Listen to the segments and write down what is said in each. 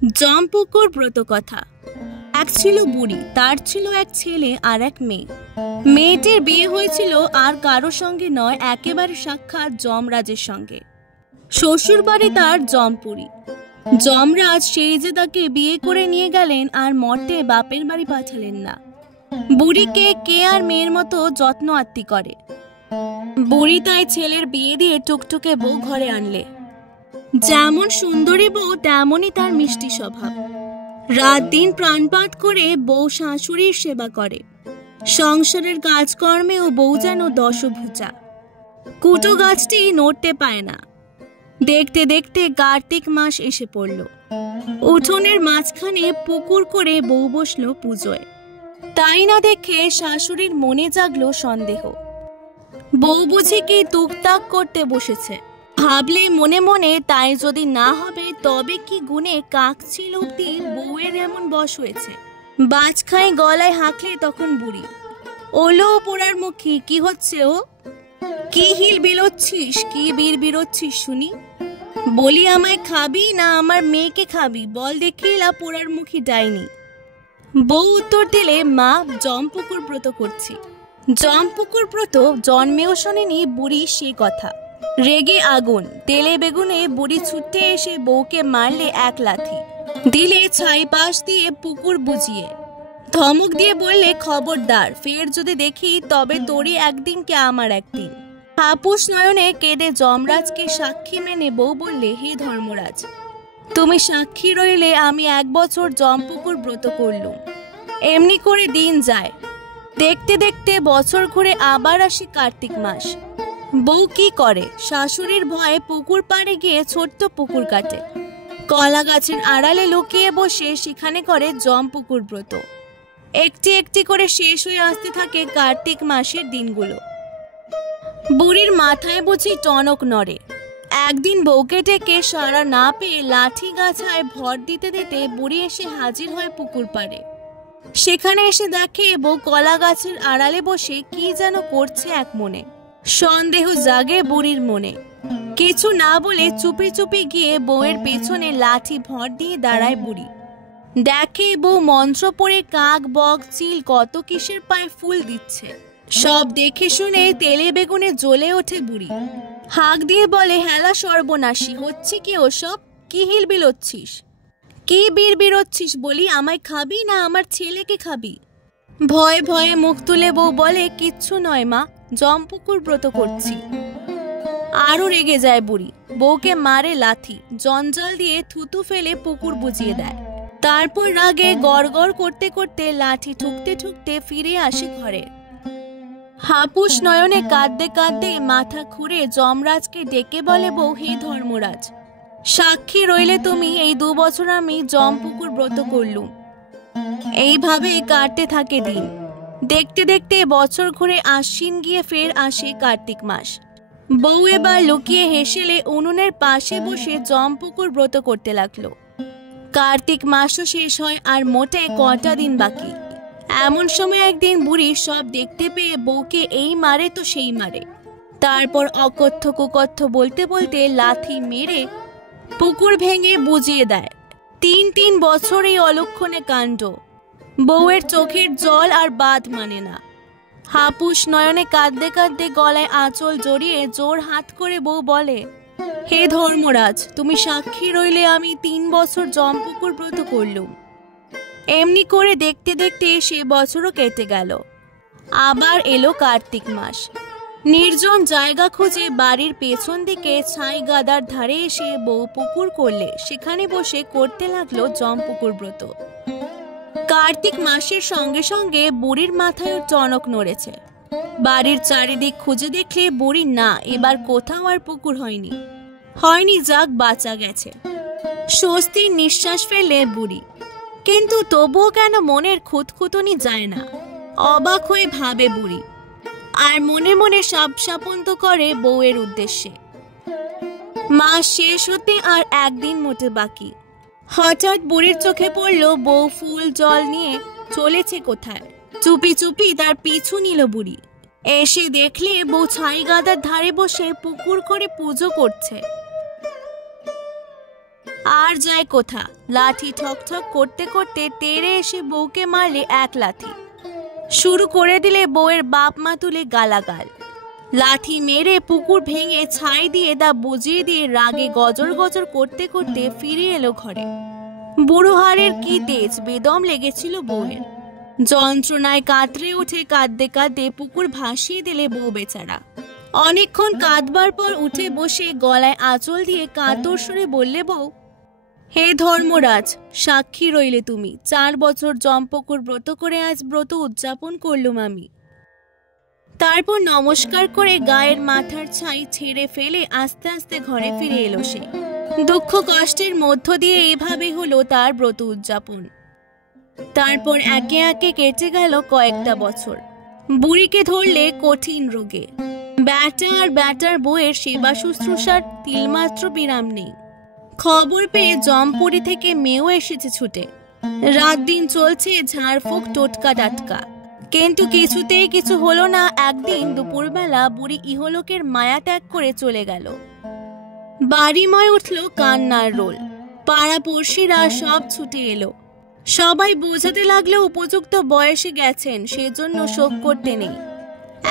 জমপুকুর ব্রতকথা। এক ছিল বুড়ি, তার ছিল এক ছেলে আর এক মেয়ে। মেয়েটির বিয়ে হয়েছিল আর কারো সঙ্গে নয়, একেবারে সাক্ষাৎ যমরাজের সঙ্গে। শ্বশুর বাড়ি তার জমপুরি। যমরাজ সেই যে তাকে বিয়ে করে নিয়ে গেলেন আর মর্তে বাপের বাড়ি পাঠালেন না। বুড়িকে কে আর মেয়ের মতো যত্ন আত্তি করে। বুড়ি তাই ছেলের বিয়ে দিয়ে টুকটুকে বউ ঘরে আনলে। যেমন সুন্দরী বউ তেমনই তার মিষ্টি স্বভাব। রাত দিন প্রাণপাত করে বউ শাশুড়ির সেবা করে। সংসারের কাজকর্মেও বউ যেন দশভুজা। কুটো গাছটি নড়তে পায় না। দেখতে দেখতে কার্তিক মাস এসে পড়ল। উঠোনের মাঝখানে পুকুর করে বউ বসল পুজোয়। তাই না দেখে শাশুড়ির মনে জাগলো সন্দেহ। বউ বুঝি কি টুকটাক করতে বসেছে। ভাবলে মনে মনে, তাই যদি না হবে তবে কি গুণে কাকছিল অব্দি বউয়ের এমন বশ হয়েছে। বাজখায় গলায় হাঁকলে তখন বুড়ি। ওলো পোড়ার মুখী, কি হচ্ছে ও? কি হিল বিলোচ্ছিস, কি বীর বিরোচ্ছিস শুনি? বলি আমায় খাবি না আমার মেয়েকে খাবি, বল দেখিলা পোড়ার মুখী ডাইনি। বউ উত্তর দিলে, মা জমপুকুর ব্রত করছি। জমপুকুর ব্রত জন্মেও শোনেনি বুড়ি সে কথা। রেগে আগুন, তেলে বেগুনে বুড়ি ছুটে এসে বউকে মারলে এক লাথি, দিলে ছাই পাশ দিয়ে পুকুর বুঝিয়ে। ধমক দিয়ে বললে, খবরদার, ফের যদি দেখি তবে তোরই একদিন কে আমার একদিন। হাপুস নয়নে কেঁদে যমরাজকে সাক্ষী মেনে বউ বললে, হে ধর্মরাজ, তুমি সাক্ষী রইলে আমি 1 বছর জমপুকুর ব্রত করলুম। এমনি করে দিন যায়। দেখতে দেখতে বছর ঘুরে আবার আসে কার্তিক মাস। বউ কি করে? শাশুড়ির ভয়ে পুকুর পাড়ে গিয়ে ছোট্ট পুকুর কাটে। কলা গাছের আড়ালে লুকিয়ে বসে সেখানে করে জমপুকুর ব্রত। একটি একটি করে শেষ হয়ে আসতে থাকে কার্তিক মাসের দিনগুলো। বুড়ির মাথায় বুঝি টনক নড়ে। একদিন বউকে ডেকে সারা না পেয়ে লাঠি গাছায় ভর দিতে দিতে বুড়ি এসে হাজির হয় পুকুর পাড়ে। সেখানে এসে দেখে বউ কলা গাছের আড়ালে বসে কি যেন করছে এক মনে। সন্দেহ জাগে বুড়ির মনে। কিছু না বলে চুপি চুপি গিয়ে বউয়ের পেছনে লাঠি ভর দিয়ে দাঁড়ায় বুড়ি। দেখে বউ মন্ত্র পড়ে কাক বক চিল কত কিসের পায়ে ফুল দিচ্ছে। সব দেখে শুনে তেলে বেগুনে জ্বলে ওঠে বুড়ি। হাঁক দিয়ে বলে, হেলা সর্বনাশী, হচ্ছে কি ওসব? কি হিল বিলোচ্ছিস, কি বীর বিরোচ্ছিস? বলি আমায় খাবি না আমার ছেলেকে খাবি? ভয়ে ভয়ে মুখ তুলে বউ বলে, কিচ্ছু নয় মা, জমপুকুর ব্রত করছি। আরো রেগে যায় বুড়ি, বউকে মারে লাথি, জঞ্জাল দিয়ে থুতু ফেলে পুকুর বুঝিয়ে দেয়। তারপর রাগে গড়গড় করতে করতে লাঠি ঠুকতে ঠুকতে ফিরে আসে ঘরে। হাপুস নয়নে কাঁদতে কাঁদতে মাথা খুঁড়ে যমরাজকে ডেকে বলে বউ, হে ধর্মরাজ, সাক্ষী রইলে তুমি এই 2 বছর আমি জমপুকুর ব্রত করলুম। এইভাবে কাটতে থাকে দিন। দেখতে দেখতে বছর ঘুরে আশ্বিন গিয়ে ফের আসে কার্তিক মাস। বউ এবার লুকিয়ে হেসেলে উনুনের পাশে বসে জমপুকুর ব্রত করতে লাগলো। কার্তিক মাসও শেষ হয় আর মোটে কটা দিন বাকি। এমন সময় একদিন বুড়ি সব দেখতে পেয়ে বউকে এই মারে তো সেই মারে। তারপর অকথ্য কুকথ্য বলতে বলতে লাথি মেরে পুকুর ভেঙে বুঝিয়ে দেয়। 3 বছর এই অলক্ষণে কাণ্ড। বউয়ের চোখের জল আর বাদ মানে না। হাপুস নয়নে কাঁদতে কাঁদতে গলায় আঁচল জড়িয়ে জোর হাত করে বউ বলে, হে ধর্মরাজ, তুমি সাক্ষী রইলে আমি 3 বছর জমপুকুর ব্রত করলুম। এমনি করে দেখতে দেখতে সে বছরও কেটে গেল। আবার এলো কার্তিক মাস। নির্জন জায়গা খুঁজে বাড়ির পেছন দিকে ছাই গাদার ধারে এসে বউ পুকুর করলে সেখানে বসে করতে লাগলো জমপুকুর ব্রত। কার্তিক মাসের সঙ্গে সঙ্গে বুড়ির মাথায় টনক নড়েছে। বাড়ির চারিদিক খুঁজে দেখলে বুড়ি না, এবার কোথাও আর পুকুর হয়নি। যাক, বাঁচা গেছে। স্বস্তির নিঃশ্বাস ফেললে বুড়ি। কিন্তু তবুও কেন মনের খুঁতখুঁতনি যায় না। অবাক হয়ে ভাবে বুড়ি, আর মনে মনে সাপসাপন্ত করে বউয়ের উদ্দেশ্যে। মাস শেষ হতে আর একদিন মোটে বাকি। হঠাৎ বুড়ির চোখে পড়ল বউ ফুল জল নিয়ে চলেছে কোথায়। চুপি চুপি তার পিছু নিল বুড়ি। এসে দেখলে বউ ছাই গাদার ধারে বসে পুকুর করে পুজো করছে। আর যায় কোথা, লাঠি ঠক ঠক করতে করতে তেড়ে এসে বউকে মারলে এক লাথি, শুরু করে দিলে বউয়ের বাপ মা তুলে গালাগাল। লাঠি মেরে পুকুর ভেঙে ছাই দিয়ে দা বুঝিয়ে দিয়ে রাগে গজর গজর করতে করতে ফিরে এলো ঘরে। বুড়ো হাড়ের কি তেজ, বেদম লেগেছিল বউয়ের। যন্ত্রণায় কাতরে উঠে কাঁদতে কাঁদতে পুকুর ভাসিয়ে দিলে বউ বেচারা। অনেকক্ষণ কাঁদবার পর উঠে বসে গলায় আঁচল দিয়ে কাতর সুরে বললে বউ, হে ধর্মরাজ, সাক্ষী রইলে তুমি, 4 বছর জমপুকুর ব্রত করে আজ ব্রত উদযাপন করলুম আমি। তারপর নমস্কার করে গায়ের মাথার ছাই ছেড়ে ফেলে আস্তে আস্তে ঘরে ফিরে এলো সে। দুঃখ কষ্টের মধ্য দিয়ে এইভাবে হলো তার ব্রত উদযাপন। তারপর একে একে কেটে গেল কয়েকটা বছর। বুড়িকে ধরলে কঠিন রোগে। ব্যাটা আর ব্যাটার বউয়ের সেবা শুশ্রূষার তিলমাত্র বিরাম নেই। খবর পেয়ে জমপুরি থেকে মেয়েও এসেছে ছুটে। রাত দিন চলছে ঝাড়ফুঁক টোটকা টাটকা, কিন্তু কিছুতেই কিছু হলো না। একদিন দুপুরবেলা বুড়ি ইহলোকের মায়া ত্যাগ করে চলে গেল। বাড়িময় উঠল কান্নার রোল। পাড়া পড়শিরা সব ছুটে এলো। সবাই বোঝাতে লাগলো উপযুক্ত বয়সে গেছেন, সেজন্য শোক করতে নেই।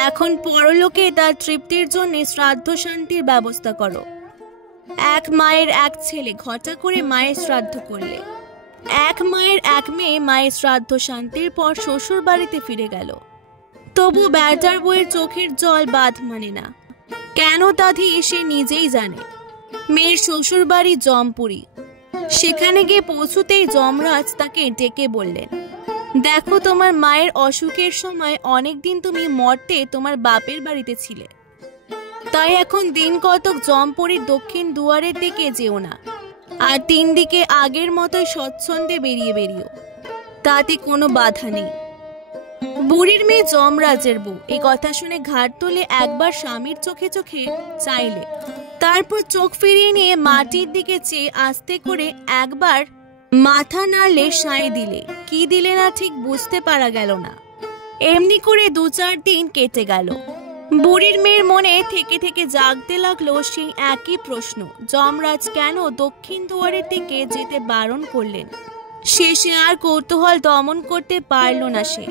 এখন পরলোকে তার তৃপ্তির জন্য শ্রাদ্ধ শান্তির ব্যবস্থা করো। এক মায়ের এক ছেলে ঘটা করে মায়ের শ্রাদ্ধ করলে। এক মায়ের এক মেয়ে মায়ের শ্রাদ্ধ শান্তির পর শ্বশুর বাড়িতে ফিরে গেল। তবু ব্যাটার বউয়ের চোখের জল বাঁধ মানে না। কেন তাধি সে নিজেই জানে। মেয়ের শ্বশুর বাড়ি জমপুরি। সেখানে গিয়ে পৌঁছুতেই যমরাজ তাকে ডেকে বললেন, দেখো, তোমার মায়ের অসুখের সময় অনেকদিন তুমি মর্তে তোমার বাপের বাড়িতে ছিলে, তাই এখন দিন কতক জমপুরীর দক্ষিণ দুয়ারের দিকে যেও না, আর 3 দিকে আগের মতোই স্বচ্ছন্দে বেরিয়ে বেরিও, তাতে কোনো বাধা নেই। বুড়ির মেয়ে যমরাজের বউ এই কথা শুনে ঘাট তোলে একবার স্বামীর চোখে চোখে চাইলে, তারপর চোখ ফিরিয়ে নিয়ে মাটির দিকে চেয়ে আস্তে করে একবার মাথা নাড়লে সায় দিলে। কি দিলে না ঠিক বুঝতে পারা গেল না। এমনি করে 2-4 দিন কেটে গেল। বুড়ির মেয়ের মনে থেকে থেকে জাগতে লাগলো সেই একই প্রশ্ন, যমরাজ কেন দক্ষিণ দুয়ারের দিকে যেতে বারণ করলেন। শেষে আর কৌতূহল দমন করতে পারল না সে।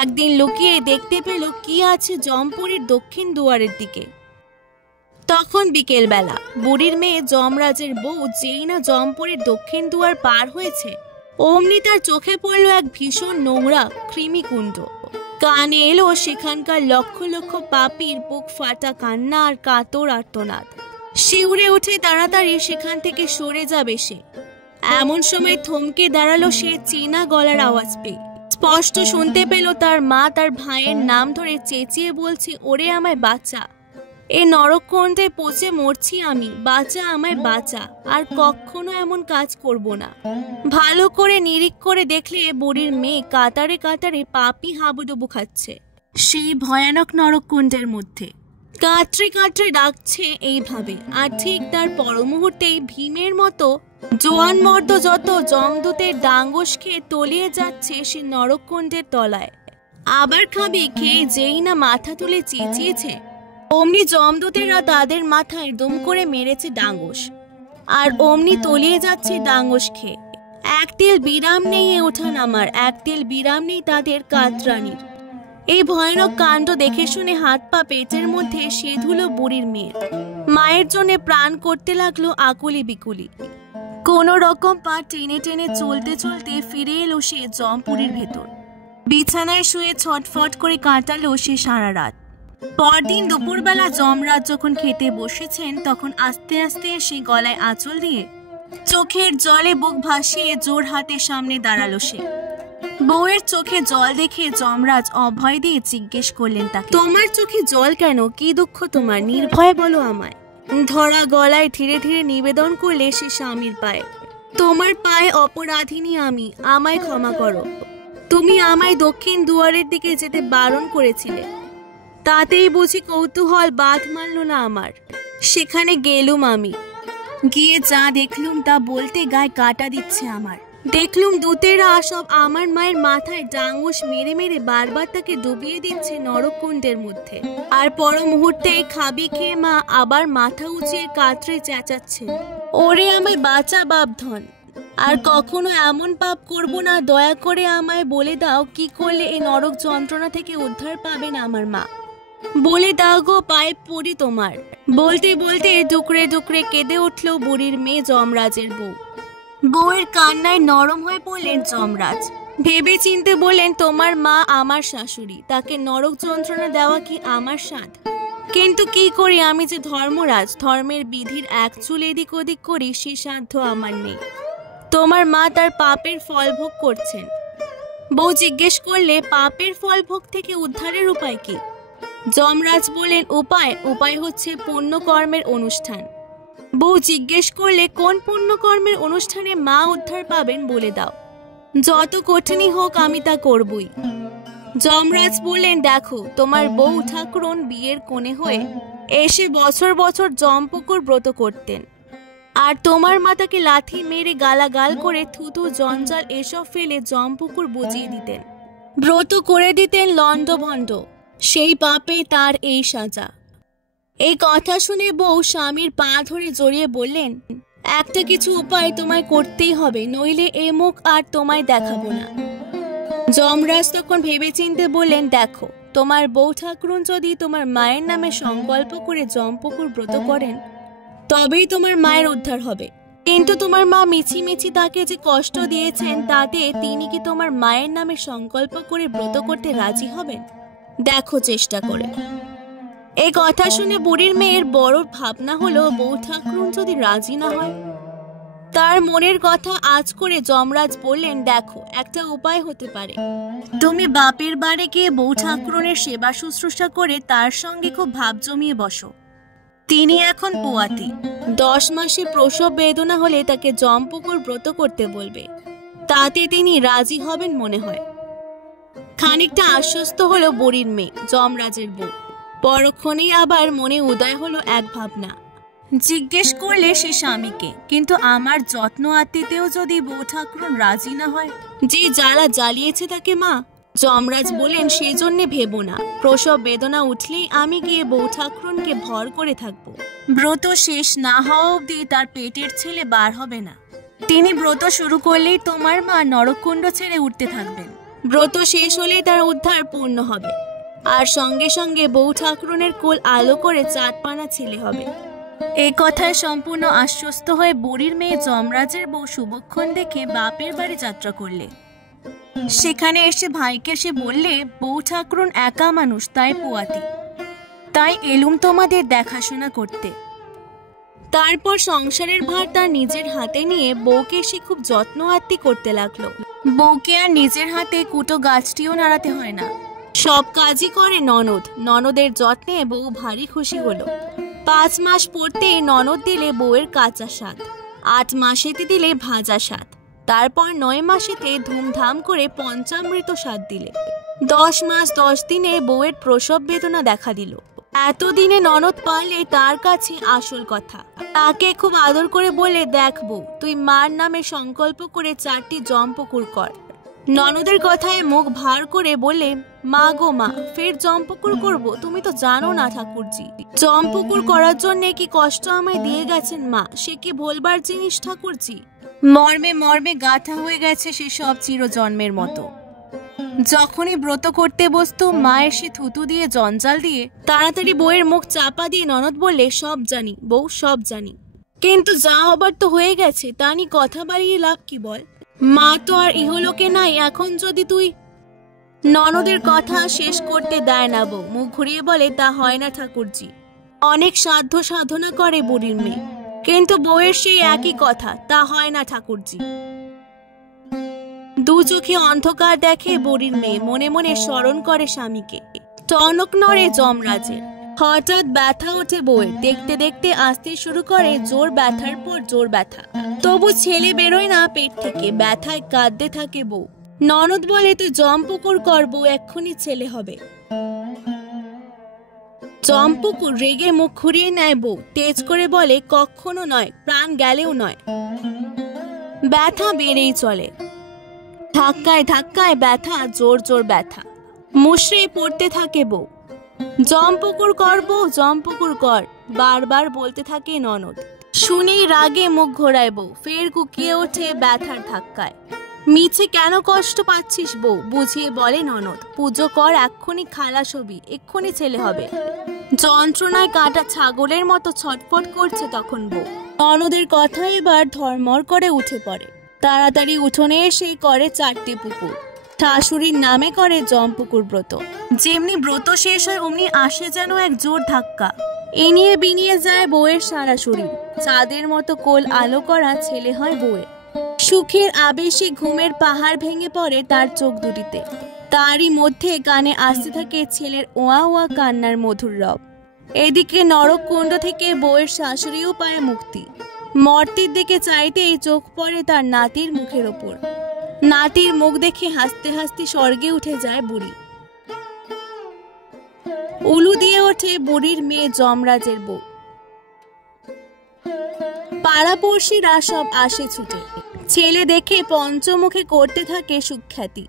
একদিন লুকিয়ে দেখতে পেল কি আছে জমপুরীর দক্ষিণ দুয়ারের দিকে। তখন বিকেল বেলা। বুড়ির মেয়ে যমরাজের বউ যেই না জমপুরীর দক্ষিণ দুয়ার পার হয়েছে, অমনি তার চোখে পড়ল এক ভীষণ নোংরা কৃমিকুণ্ড। কানে এলো সেখানকার লক্ষ লক্ষ পাপীর বুক ফাটা কান্না আর কাতর আর্তনাদ। শিউরে উঠে তাড়াতাড়ি সেখান থেকে সরে যাবে সে। এমন সময় থমকে দাঁড়ালো সে চেনা গলার আওয়াজ পেয়ে। স্পষ্ট শুনতে পেল তার মা তার ভাইয়ের নাম ধরে চেঁচিয়ে বলছে, ওরে আমায় বাঁচা, এ নরককুণ্ডে পচে মরছি আমি, বাঁচা আমায় বাঁচা, আর কখনো এমন কাজ করব না। ভালো করে নিরিখ করে দেখলে বুড়ির মেয়ে কাতারে কাতারে পাপি হাবুডুবু খাচ্ছে সেই ভয়ানক নরককুণ্ডের মধ্যে। কাতরে কাতরে ডাকছে এইভাবে, আর ঠিক তার পর মুহূর্তেই ভীমের মতো জোয়ান মর্দ যত যমদূতের ডাঙ্গস খেয়ে তলিয়ে যাচ্ছে সে নরককুণ্ডের তলায়। আবার খাবে খেয়ে যেই না মাথা তুলে চেঁচিয়েছে, অমনি যমদূতেরা তাদের মাথায় দুম করে মেরেছে ডাঙ্গস, আর অমনি তলিয়ে যাচ্ছে ডাঙ্গস খেয়ে। এক তিল বিরাম নেই এ ওঠা নামার, এক তিল বিরাম নেই তাদের কাতরানির। এই ভয়ানক কাণ্ড দেখে শুনে হাত পা পেটের মধ্যে সেধুলো বুড়ির মেয়ের। মায়ের জন্য প্রাণ করতে লাগলো আকুলি বিকুলি। কোন রকম পা টেনে টেনে চলতে চলতে ফিরে এলো সে জমপুরীর ভেতর। বিছানায় শুয়ে ছটফট করে কাটালো সে সারা রাত। পরদিন দুপুরবেলা যমরাজ যখন খেতে বসেছেন, তখন আস্তে আস্তে এসে গলায় আঁচল দিয়ে চোখের জলে বুক ভাসিয়ে জোর হাতে সামনে দাঁড়ালো সে। বউয়ের চোখে জল দেখে যমরাজ অভয় দিয়ে জিজ্ঞেস করলেন তাকে, তোমার চোখে জল কেন? কি দুঃখ তোমার? নির্ভয় বলো আমায়। ধরা গলায় ধীরে ধীরে নিবেদন করলে সে স্বামীর পায়ে, তোমার পায়ে অপরাধিনী আমি, আমায় ক্ষমা করো। তুমি আমায় দক্ষিণ দুয়ারের দিকে যেতে বারণ করেছিলে, তাতেই বুঝি কৌতূহল বাঁধ মানল না আমার। সেখানে গেলুম আমি, গিয়ে যা দেখলুম তা বলতে গায়ে কাটা দিচ্ছে আমার। দেখলুম দূতেরা সব আমার মায়ের মাথায় ডাঙ্গস মেরে মেরে বারবার তাকে ডুবিয়ে দিচ্ছে নরককুণ্ডের মধ্যে। আর পর মুহূর্তে খাবি খেয়ে মা আবার মাথা উঁচিয়ে কাতরে চেঁচাচ্ছেন, ওরে আমায় বাঁচা বাপধন, আর কখনো এমন পাপ করব না। দয়া করে আমায় বলে দাও কি করলে এই নরক যন্ত্রণা থেকে উদ্ধার পাবেন আমার মা। বলে দাও গো, পায়ে পড়ি তোমার। বলতে বলতে ডুকরে ডুকরে কেঁদে উঠল বুড়ির মেয়ে যমরাজের বউ। বউয়ের কান্নায় নরম হয়ে পড়লেন যমরাজ। ভেবে চিনতে বললেন, তোমার মা আমার শাশুড়ি, তাকে নরক যন্ত্রণা দেওয়া কি আমার সাধ? কিন্তু কি করি, আমি যে ধর্মরাজ, ধর্মের বিধির এক চুল এদিক ওদিক করি সে সাধ্য আমার নেই। তোমার মা তার পাপের ফল ভোগ করছেন। বউ জিজ্ঞেস করলে, পাপের ফল ভোগ থেকে উদ্ধারের উপায় কি? যমরাজ বলেন, উপায় হচ্ছে পুণ্যকর্মের অনুষ্ঠান। বউ জিজ্ঞেস করলে, কোন পুণ্যকর্মের অনুষ্ঠানে মা উদ্ধার পাবেন বলে দাও। যত কঠিনই হোক আমি তা করবই। যমরাজ বললেন, দেখো তোমার বউ ঠাকুরন বিয়ের কোণে হয়ে এসে বছর বছর জমপুকুর ব্রত করতেন, আর তোমার মা তাকে লাথি মেরে গালাগাল করে থুতু জঞ্জাল এসব ফেলে জমপুকুর বুঝিয়ে দিতেন, ব্রত করে দিতেন লণ্ডভণ্ড। সেই পাপে তার এই সাজা। এই কথা শুনে বউ স্বামীর পা ধরে জড়িয়ে বললেন, একটা কিছু উপায় তোমায় করতেই হবে, নইলে এ মুখ আর তোমায় দেখাবো না। যমরাজ তখন ভেবে চিনতে বললেন, দেখো তোমার বউ ঠাকুরন যদি তোমার মায়ের নামে সংকল্প করে জমপুকুর ব্রত করেন তবেই তোমার মায়ের উদ্ধার হবে। কিন্তু তোমার মা মিছিমিছি তাকে যে কষ্ট দিয়েছেন, তাতে তিনি কি তোমার মায়ের নামে সংকল্প করে ব্রত করতে রাজি হবেন? দেখো চেষ্টা করে। এই কথা শুনে বুড়ির মেয়ের বড় ভাবনা হলো, বউ ঠাকুরন যদি রাজি না হয়। তার মনের কথা আজ করে যমরাজ বললেন, দেখো একটা উপায় হতে পারে। তুমি বাপের বাড়ি গিয়ে বউ ঠাকুরনের সেবা শুশ্রূষা করে তার সঙ্গে খুব ভাব জমিয়ে বসো। তিনি এখন পোয়াতি, 10 মাসে প্রসব বেদনা হলে তাকে জমপুকুর ব্রত করতে বলবে, তাতে তিনি রাজি হবেন মনে হয়। খানিকটা আশ্বস্ত হলো বুড়ির মেয়ে, যমরাজের বউ। পরক্ষণেই আবার মনে উদয় হলো এক ভাবনা। জিজ্ঞেস করলে সে স্বামীকে, কিন্তু আমার যত্ন আত্মীতেও যদি বউ ঠাকুরন রাজি না হয়, যে জ্বালা জ্বালিয়েছে তাকে মা। যমরাজ বলেন, সেই জন্যে ভেবো না, প্রসব বেদনা উঠলেই আমি গিয়ে বউ ঠাকুরনকে ভর করে থাকবো। ব্রত শেষ না হওয়া অবধি তার পেটের ছেলে বার হবে না। তিনি ব্রত শুরু করলেই তোমার মা নরককুণ্ড ছেড়ে উঠতে থাকবেন। ব্রত শেষ হলেই তার উদ্ধার পূর্ণ হবে, আর সঙ্গে সঙ্গে বউ ঠাকুরনের কোল আলো করে 4 পানা ছেলে হবে। এই কথায় সম্পূর্ণ আশ্বস্ত হয়ে বুড়ির মেয়ে যমরাজের বউ শুভক্ষণ দেখে বাপের বাড়ি যাত্রা করলে। সেখানে এসে ভাইকে সে বললে, বউ ঠাকুরন একা মানুষ, তাই পোয়াতি, তাই এলুম তোমাদের দেখাশোনা করতে। তারপর সংসারের ভার তার নিজের হাতে নিয়ে বউকে সে খুব যত্ন আত্তি করতে লাগলো। বউকে আর নিজের হাতে কুটো গাছটিও নাড়াতে হয় না, সব কাজই করে ননদ। ননদের যত্নে বউ ভারী খুশি হলো। 5 মাস পড়তে ননদ দিলে বউয়ের কাঁচা স্বাদ, 8 মাসেতে দিলে ভাজা স্বাদ, তারপর 9 মাসেতে ধুমধাম করে পঞ্চামৃত স্বাদ দিলে। 10 মাস 10 দিনে বউয়ের প্রসব বেদনা দেখা দিল। এতদিনে ননদ পারলে তার কাছে আসল কথা। তাকে খুব আদর করে বলে, দেখ বউ, তুই মার নামে সংকল্প করে 4টি জমপুকুর কর। ননদের কথায় মুখ ভার করে বলে, মা গো মা, ফের জমপুকুর করব? তুমি তো জানো না ঠাকুরজি, জমপুকুর করার জন্য কি কষ্ট আমায় দিয়ে গেছেন মা, সে কি বলবার জিনিস ঠাকুরজি। মর্মে মর্মে গাঁথা হয়ে গেছে সে সব চিরজন্মের মতো। যখনই ব্রত করতে বসতো মা এসে থুতু দিয়ে জঞ্জাল দিয়ে তাড়াতাড়ি বউয়ের মুখ চাপা দিয়ে ননদ বললে, সব জানি বউ, সব জানি, কিন্তু যা হবার তো হয়ে গেছে, তা নিয়ে কথা বাড়িয়ে লাভ কি বল? মা তো আর ইহলোকে নাই, এখন যদি তুই। ননদের কথা শেষ করতে দেয় না বউ, মুখ ঘুরিয়ে বলে, তা হয় না ঠাকুরজি। অনেক সাধ্য সাধনা করে বুড়ির মেয়ে, কিন্তু বউয়ের সেই একই কথা, তা হয় না ঠাকুরজি। 2 চোখে অন্ধকার দেখে বুড়ির মেয়ে, মনে মনে স্মরণ করে স্বামীকে। টনক নড়ে যমরাজের। হঠাৎ ব্যথা ওঠে বউয়ের, দেখতে দেখতে আসতে শুরু করে জোর ব্যথার পর জোর ব্যথা, তবু ছেলে বেরোয় না পেট থেকে। ব্যথায় কাঁদতে থাকে বউ। ননদ বলে, তুই জমপুকুর কর বউ, এক্ষুনি ছেলে হবে। জমপুকুর রেগে মুখ ঘুরিয়ে নেয় বউ, তেজ করে বলে, কখনো নয়, প্রাণ গেলেও নয়। ব্যথা বেড়েই চলে, ধাক্কায় ধাক্কায় ব্যথা, জোর জোর ব্যথা। মুষড়ে পড়তে থাকে বউ। জমপুকুর কর বউ, জমপুকুর কর, বারবার বলতে থাকে ননদ। শুনেই রাগে মুখ ঘোরায় বউ, ফের কুকিয়ে ওঠে ব্যথার ধাক্কায়। মিছে কেন কষ্ট পাচ্ছিস বউ, বুঝিয়ে বলে ননদ। পুজো কর, এক্ষুনি খালাস হবি, এক্ষুনি ছেলে হবে। যন্ত্রণায় কাটা ছাগলের মতো ছটফট করছে তখন বউ। ননদের কথা এবার ধর্মর করে উঠে পড়ে। তাড়াতাড়ি উঠোনে এসে করে 4টে পুকুর। শাশুড়ির নামে করে জমপুকুর ব্রত। যেমনি ব্রত শেষ হয় অমনি আসে যেন এক জোর ধাক্কা। এনিয়ে বিনিয়ে যায় বউয়ের সারা শরীর। চাঁদের মতো কোল আলো করা ছেলে হয় বউয়ের। সুখের আবেশে ঘুমের পাহাড় ভেঙে পড়ে তার চোখ দুটিতে। তারই মধ্যে কানে আসতে থাকে ছেলের ওয়া ওয়া কান্নার মধুর রব। এদিকে নরককুণ্ড থেকে বউয়ের শাশুড়িও পায় মুক্তি। মর্তির দিকে চাইতেই চোখ পড়ে তার নাতির মুখের ওপর। নাতির মুখ দেখে হাসতে হাসতে স্বর্গে উঠে যায় বুড়ি। উলু দিয়ে ওঠে বুড়ির মেয়ে যমরাজের বউ। পাড়াপড়শিরা সব আসে ছুটে। ছেলে দেখে পঞ্চমুখে করতে থাকে সুখ্যাতি।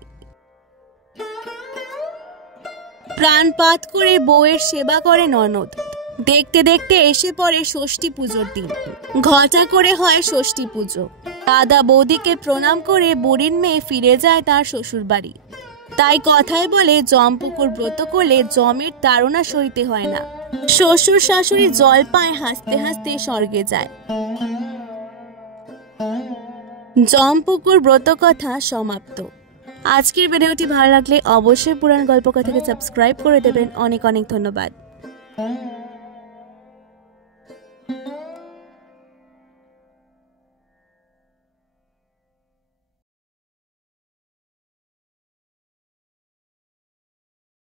প্রাণপাত করে বউয়ের সেবা করে ননদ। দেখতে দেখতে এসে পড়ে ষষ্ঠী পুজোর দিন। ঘটা করে হয় ষষ্ঠী পুজো। দাদা বৌদিকে প্রণাম করে বুড়ির মেয়ে ফিরে যায় তার শ্বশুর বাড়ি। তাই কথায় বলে জমপুকুর ব্রত করলে জমের তাড়না সইতে হয় না। শ্বশুর শাশুড়ি জল পায় হাসতে হাসতে স্বর্গে যায়। জমপুকুর ব্রত কথা সমাপ্ত। আজকের ভিডিওটি ভালো লাগলে অবশ্যই পুরাণ গল্প কথাকে সাবস্ক্রাইব করে দেবেন। অনেক অনেক ধন্যবাদ।